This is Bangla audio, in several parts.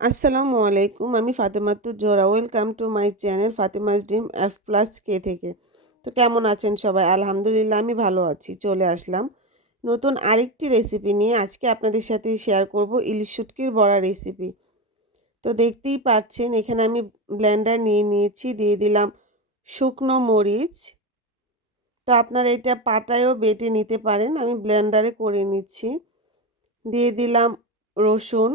আসসালামু আলাইকুম। আমি Fatematuz Zohra. Welcome to my channel Fatema's dream F+K থেকে। তো কেমন আছেন সবাই? আলহামদুলিল্লাহ আমি ভালো আছি। চলে আসলাম নতুন আরেকটি রেসিপি নিয়ে। আজকে আপনাদের সাথে শেয়ার করব ইলিশ শুটকির বড়া রেসিপি। তো দেখতেই পাচ্ছেন এখানে আমি ব্লেন্ডার নিয়ে নিয়েছি, দিয়ে দিলাম শুকনো মরিচ। তো আপনারা এটা পাটায়ও বেটে নিতে পারেন, আমি ব্লেন্ডারে করে নিচ্ছি। দিয়ে দিলাম রসুন।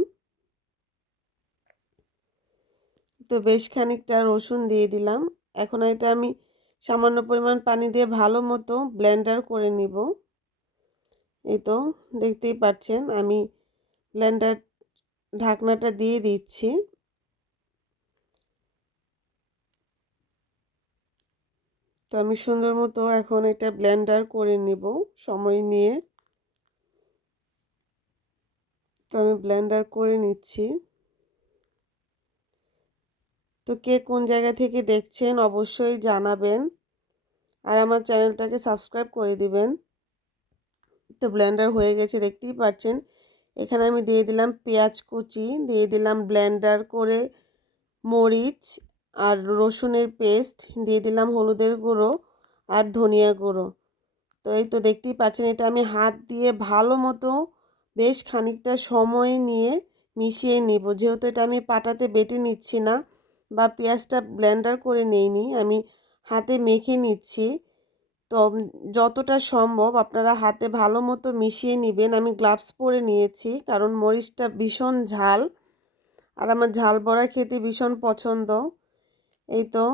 তো বেশ খানিকটা রসুন দিয়ে দিলাম। এখন এটা আমি সামান্য পরিমাণ পানি দিয়ে ভালো মতো ব্লেন্ডার করে নিব। এই তো দেখতেই পাচ্ছেন আমি ব্লেন্ডার ঢাকনাটা দিয়ে দিচ্ছি। তো আমি সুন্দর মতো এখন এটা ব্লেন্ডার করে নিব সময় নিয়ে। তো আমি ব্লেন্ডার করে নিচ্ছি। তো কে কোন জায়গা থেকে দেখছেন অবশ্যই জানাবেন, আর আমার চ্যানেলটাকে সাবস্ক্রাইব করে দিবেন। তো ব্লেন্ডার হয়ে গেছে দেখতেই পাচ্ছেন। এখানে আমি দিয়ে দিলাম পেঁয়াজ কুচি, দিয়ে দিলাম ব্লেন্ডার করে মরিচ আর রসুনের পেস্ট, দিয়ে দিলাম হলুদের গুঁড়ো আর ধনিয়া গুঁড়ো। তো এই তো দেখতেই পাচ্ছেন এটা আমি হাত দিয়ে ভালো মতো বেশ খানিকটা সময় নিয়ে মিশিয়ে নিব। যেহেতু এটা আমি পাটাতে বেটে নিচ্ছি না বা পেঁয়াজটা ব্লেন্ডার করে নেইনি, আমি হাতে মেখে নিচ্ছি। তো যতটা সম্ভব আপনারা হাতে ভালো মতো মিশিয়ে নেবেন। আমি গ্লাভস পরে নিয়েছি কারণ মরিচটা ভীষণ ঝাল, আর আমার ঝাল বড়া খেতে ভীষণ পছন্দ। এই তো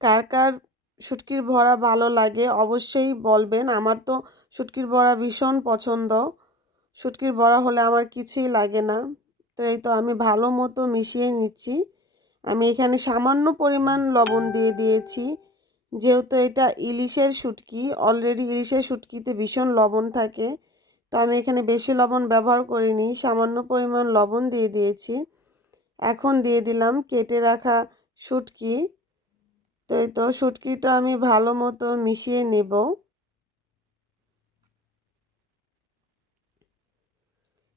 কার কার শুটকির বড়া ভালো লাগে অবশ্যই বলবেন। আমার তো শুটকির বড়া ভীষণ পছন্দ। শুটকির বড়া হলে আমার কিছুই লাগে না। তো এই তো আমি ভালো মতো মিশিয়ে নিচ্ছি। আমি এখানে সামান্য পরিমাণ লবণ দিয়ে দিয়েছি, যেহেতু এটা ইলিশের শুটকি। অলরেডি ইলিশের শুটকিতে ভীষণ লবণ থাকে, তো আমি এখানে বেশি লবণ ব্যবহার করিনি, সামান্য পরিমাণ লবণ দিয়ে দিয়েছি। এখন দিয়ে দিলাম কেটে রাখা শুটকি। তো এই তো শুটকিটা আমি ভালো মতো মিশিয়ে নেব।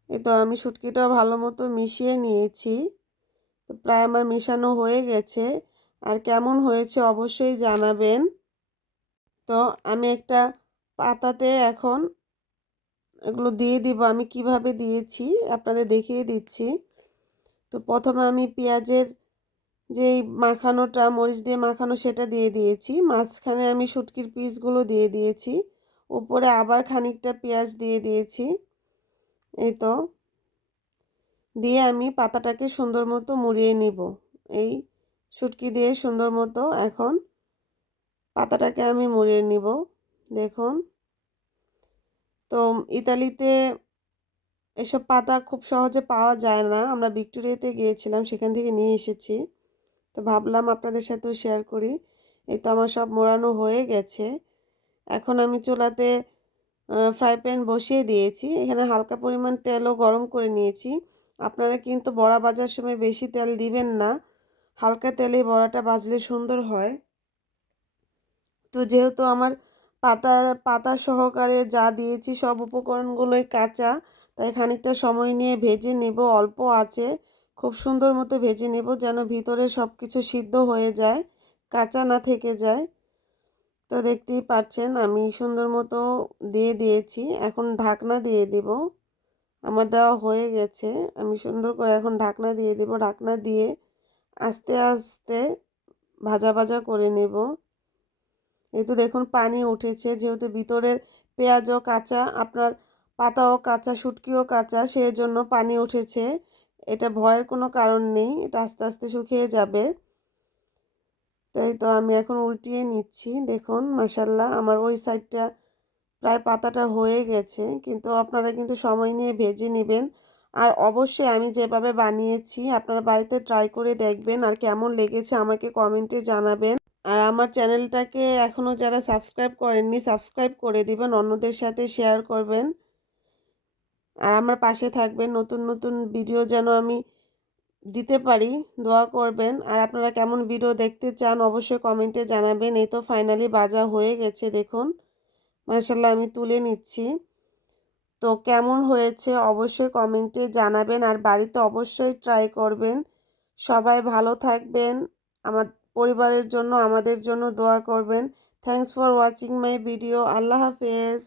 এই তো আমি শুটকিটা ভালো মতো মিশিয়ে নিয়েছি। তো প্রায় আমার মেশানো হয়ে গেছে, আর কেমন হয়েছে অবশ্যই জানাবেন। তো আমি একটা পাতাতে এখন এগুলো দিয়ে দিব। আমি কিভাবে দিয়েছি আপনাদের দেখিয়ে দিচ্ছি। তো প্রথমে আমি পেঁয়াজের যেই মাখানোটা, মরিচ দিয়ে মাখানো, সেটা দিয়ে দিয়েছি। মাঝখানে আমি শুটকির পিসগুলো দিয়ে দিয়েছি। উপরে আবার খানিকটা পেঁয়াজ দিয়ে দিয়েছি। এই তো দিয়ে আমি পাতাটাকে সুন্দর মতো মুড়িয়ে নিব। এই শুটকি দিয়ে সুন্দর মতো এখন পাতাটাকে আমি মুড়িয়ে নিব। দেখুন, তো ইতালিতে এসব পাতা খুব সহজে পাওয়া যায় না। আমরা ভিক্টোরিয়াতে গিয়েছিলাম, সেখান থেকে নিয়ে এসেছি। তো ভাবলাম আপনাদের সাথেও শেয়ার করি। এই তো আমার সব মোড়ানো হয়ে গেছে। এখন আমি চুলাতে ফ্রাই প্যান বসিয়ে দিয়েছি। এখানে হালকা পরিমাণ তেলও গরম করে নিয়েছি। আপনারা কিন্তু বড়া ভাজার সময় বেশি তেল দিবেন না, হালকা তেলেই বড়াটা ভাজলে সুন্দর হয়। তো যেহেতু আমার পাতা সহকারে যা দিয়েছি সব উপকরণগুলোই কাঁচা, তাই খানিকটা সময় নিয়ে ভেজে নেব অল্প আঁচে। খুব সুন্দর মতো ভেজে নেব যেন ভিতরে সব কিছু সিদ্ধ হয়ে যায়, কাঁচা না থেকে যায়। তো দেখতেই পাচ্ছেন আমি সুন্দর মতো দিয়ে দিয়েছি। এখন ঢাকনা দিয়ে দিব। আমার দেওয়া হয়ে গেছে। আমি সুন্দর করে এখন ঢাকনা দিয়ে দেব। ঢাকনা দিয়ে আস্তে আস্তে ভাজা ভাজা করে নেব। এই তো দেখুন পানি উঠেছে, যেহেতু ভিতরের পেঁয়াজও কাঁচা, আপনার পাতাও কাঁচা, শুটকিও কাঁচা, সেই জন্য পানি উঠেছে। এটা ভয়ের কোনো কারণ নেই, এটা আস্তে আস্তে শুকিয়ে যাবে। তাই তো আমি এখন উল্টিয়ে নিচ্ছি। দেখুন মাশাল্লাহ আমার ওই সাইডটা প্রায় পাতাটা হয়ে গেছে, কিন্তু আপনারা কিন্তু সময় নিয়ে ভেজে নেবেন। আর অবশ্যই আমি যেভাবে বানিয়েছি আপনারা বাড়িতে ট্রাই করে দেখবেন, আর কেমন লেগেছে আমাকে কমেন্টে জানাবেন। আর আমার চ্যানেলটাকে এখনও যারা সাবস্ক্রাইব করেননি সাবস্ক্রাইব করে দিবেন, অন্যদের সাথে শেয়ার করবেন, আর আমার পাশে থাকবেন। নতুন নতুন ভিডিও যেন আমি দিতে পারি, দোয়া করবেন। আর আপনারা কেমন ভিডিও দেখতে চান অবশ্যই কমেন্টে জানাবেন। এই তো ফাইনালি ভাজা হয়ে গেছে দেখুন মাশাল্লাহ। আমি তুলে নিচ্ছি। তো কেমন হয়েছে অবশ্যই কমেন্টে জানাবেন আর বাড়িতে অবশ্যই ট্রাই করবেন। সবাই ভালো থাকবেন, আমার পরিবারের জন্য আমাদের জন্য দোয়া করবেন। Thanks for watching my video. Allah হাফেজ।